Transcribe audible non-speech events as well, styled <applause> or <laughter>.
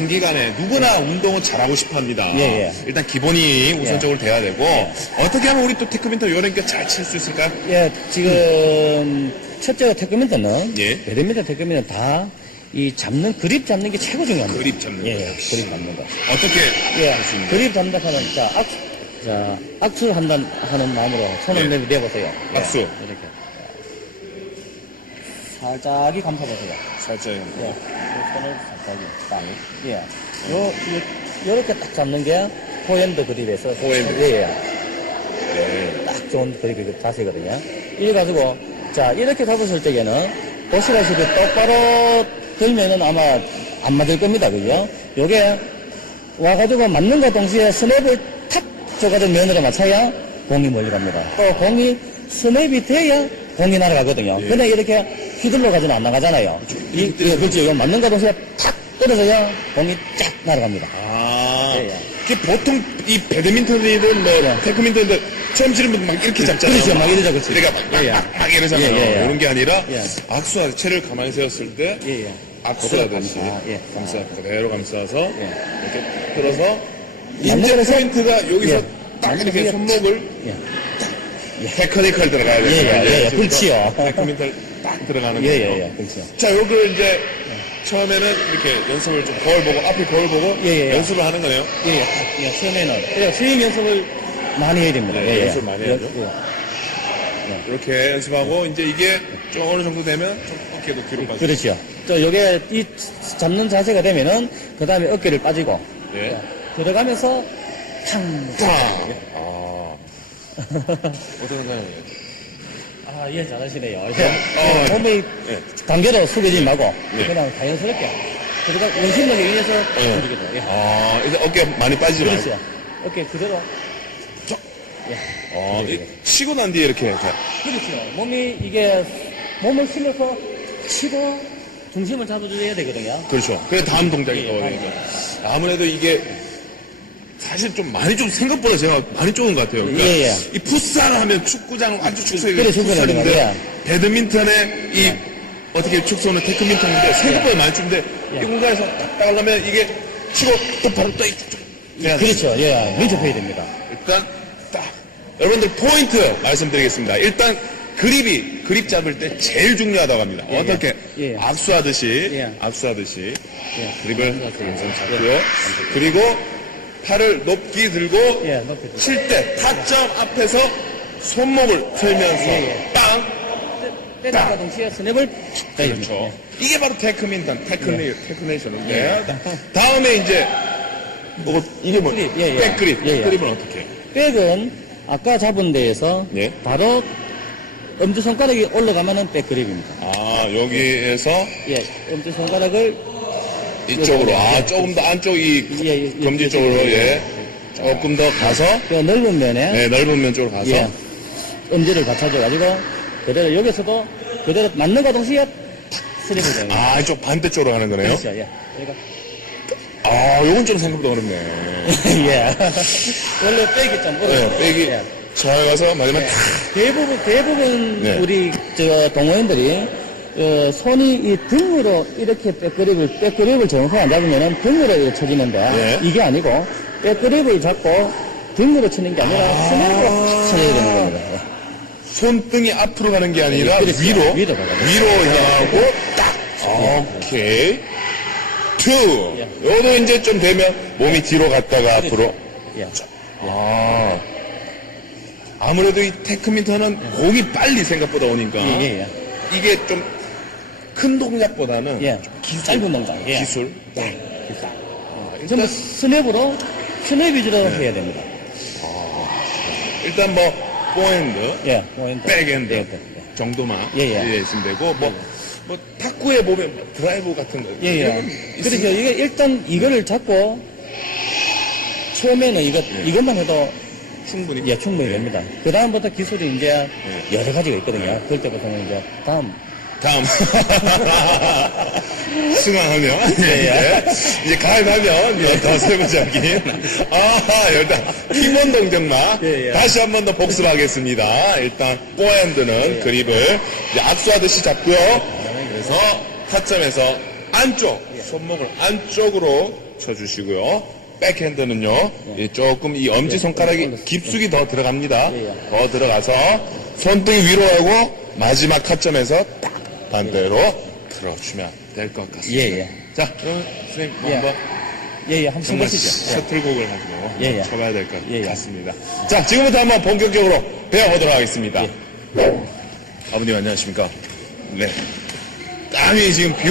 단기간에 누구나 운동은 잘하고 싶어 합니다. 예, 예. 일단 기본이 우선적으로 돼야 되고, 어떻게 하면 우리 또 테크민터 요런 게잘 칠 수 있을까요? 예, 지금 첫째가 태권민터는 예. 배드민턴 태권민터 다이 잡는 그립 잡는 게 최고 중요합니다. 그립 잡는 예, 거. 예, 그립 잡는 거. 어떻게 예, 할 수 있는 그립 잡는다 하는 자 악수, 자 악수 한다 하는 마음으로 손을 네. 내 내보세요. 예, 악수. 이렇게 살짝이 감싸 보세요. 살짝. 예, 요 손을 살짝이 딱. 예, 요, 요 요렇게 딱 잡는 게 포핸드 그립에서 포핸드. 예, 예. 네. 딱 좋은 그립 그 자세거든요. 이래 가지고 자 이렇게 잡으실 적에는 보시다시피 똑바로 들면은 아마 안 맞을 겁니다, 그죠? 요게 와가지고 맞는과 동시에 스냅을 탁 줘가지고 면으로 맞춰야 공이 멀리 갑니다. 또 공이 스냅이 돼야 공이 날아가거든요. 예. 그냥 이렇게 휘둘러 가지는 안 나가잖아요. 이, 예, 그렇죠. 이거 맞는과 동시에 탁 떨어져야 공이 쫙 날아갑니다. 아. 예, 예. 이게 보통 이 배드민턴이든 뭐 예. 테크민턴이든 처음 치는 막 이렇게 잡잖아요. 그렇죠. 막 이러죠, 그렇죠. 그러니까 막, 예, 예. 막, 막 이러잖아요. 예, 예, 예. 이런 게 아니라 예. 악수하듯이 채를 가만히 세웠을 때 예, 예. 악수하듯이 감사, 예. 감싸 그대로 감싸서 예. 이렇게 들어서 맞는 인제 포인트가 여기서 예. 딱 맞는 이렇게 손목을 예. 테크니컬 들어가야 돼요. 예, 예, 예. 그렇지요. <laughs> 테크니컬 딱 들어가는 예, 거예요. 예, 예. 그렇죠. 자, 요걸 이제 처음에는 이렇게 연습을 좀 거울 보고 앞에 거울 보고 예, 예, 예. 연습을 하는 거네요. 예, 예, 예, 처음에는. 예, 스윙 연습을 많이 해야 됩니다. 네, 예, 예. 연습 많이 예, 해야죠. 예. 이렇게 연습하고 이제 이게 좀 어느 정도 되면 좀 어깨도 뒤로 빠지고. 그렇죠. 또 요게 이 잡는 자세가 되면은 그 다음에 어깨를 빠지고 예. 들어가면서 탕. 탕! 아. <laughs> 어떤 생각이에요? 아, 예, 잘하시네요. 어, 예, 예. 몸이 예. 단계로 숙여지지 말고 예. 그냥 자연스럽게 들어가 원심력에 의해서 예. 움직이죠. 예. 아, 이제 어깨 많이 빠지지 말고. 그렇죠. 어깨 그대로. 저. 예. 아, 예, 이 예. 치고 난 뒤에 이렇게. 자, 그렇죠. 몸이 이게 몸을 실어서 치고 중심을 잡아줘야 되거든요. 그렇죠. 그래 다음 동작이 예, 나오니까. 아무래도 이게 사실 좀 많이 좀 생각보다 제가 많이 좁은 것 같아요. 그러니까 예, 예. 이 풋살 하면 축구장 완전 축소에 그래, 축구장이죠. 풋살인데 예. 배드민턴의 이 어떻게 축소는 테크민턴인데 생각보다 많이 예. 이 공간에서 딱 하려면 이게 치고 또 바로 또 이쪽 해야 돼요. 그렇죠. 예, 민첩해야 됩니다. 일단 딱 여러분들 포인트 말씀드리겠습니다. 일단 그립이 그립 잡을 때 제일 중요하다고 합니다. 예, 어떻게 예. 예. 악수하듯이 예. 그립을 악수하듯이. 우선 잡고요. 그리고 팔을 높이 들고 예, 높이 들고. 칠 때 타점 앞에서 손목을 틀면서 예, 예. 빵 때려가 동시에 스냅을. 그렇죠. 이게 바로 테크민턴 테크니 예. 테크네이션인데 다음에 이제 뭐 이게 뭐 백그립, 예, 예. 백그립 예, 예. 백그립은 어떻게 해요? 예. 백은 아까 잡은 데에서 예. 바로 엄지손가락이 올라가면은 백그립입니다. 아 여기에서 예, 엄지손가락을 이쪽으로 예, 아 예. 조금 더 안쪽 이 예, 예, 검지 예, 쪽으로 예, 예 조금 더 가서 그 넓은 면에 네, 넓은 면 쪽으로 가서 예, 엄지를 받쳐줘가지고 그대로 여기서도 그대로 맞는과 동시에 탁 스냅을 줘요. 아 이쪽 반대 쪽으로 가는 거네요. 그렇죠, 예. 그러니까 아 요건 좀 생각보다 어렵네. <laughs> 예. 원래 백이 좀 어려워요. 네, 빼기 예. 잘 가서 마지막 대부분 대부분 네. 우리 저 동호인들이 어, 손이 이 등으로 이렇게 백그립을 백그립을 정확하게 안 잡으면은 등으로 이렇게 쳐지는데 예. 이게 아니고 백그립을 잡고 등으로 치는 게 아니라 스냅으로 탁 쳐야 되는 겁니다. 손등이 앞으로 가는 게 아니라 예, 그렇죠. 위로 위로. 위로 향하고 딱 오케이 투 예. 요도 이제 좀 되면 몸이 뒤로 갔다가 앞으로 예. 아 아무래도 이 테크민턴은 공이 빨리 생각보다 오니까 예, 예, 이게 좀 큰 동작보다는 예. 기술, 짧은 동작. 예. 기술 예. 전부 스냅으로 스냅 위주로 네. 해야 됩니다. 일단 뭐 포핸드 예. 포인트. 백핸드 예, 예. 정도만 예, 예. 있으면 되고 뭐, 뭐 탁구에 보면 뭐 드라이브 같은 거 예, 예. 그렇죠. 있으면 이게 일단 이거를 잡고 처음에는 이거, 이것만 해도 충분히 예, 충분히 됩니다. 그 다음부터 기술이 이제 예. 여러 가지가 있거든요. 그럴 때부터는 이제 다음. 다음 <laughs> 승강하면 예, 이제 이제 가입하면 더, 더 세부적인 아 일단 팀원 동작만 예, 예. 다시 한 번 더 복습하겠습니다. 일단 포핸드는 예. 그립을 이제 압수하듯이 잡고요. 그래서 타점에서 안쪽 손목을 안쪽으로 쳐주시고요. 백핸드는요, 이 조금 이 엄지손가락이 깊숙이 더 들어갑니다. 예, 예. 더 들어가서 손등이 위로 하고 마지막 타점에서 딱 반대로 들어주면 될 것 같습니다. 예, 예. 자, 그러면 선생님 예. 한번 예, 예, 한번 정말 쳐보시죠. 셔틀곡을 가지고 예, 예. 쳐봐야 될 것 예, 예. 같습니다. 자, 지금부터 한번 본격적으로 배워보도록 하겠습니다. 아버님 안녕하십니까? 네. 땀이 지금 비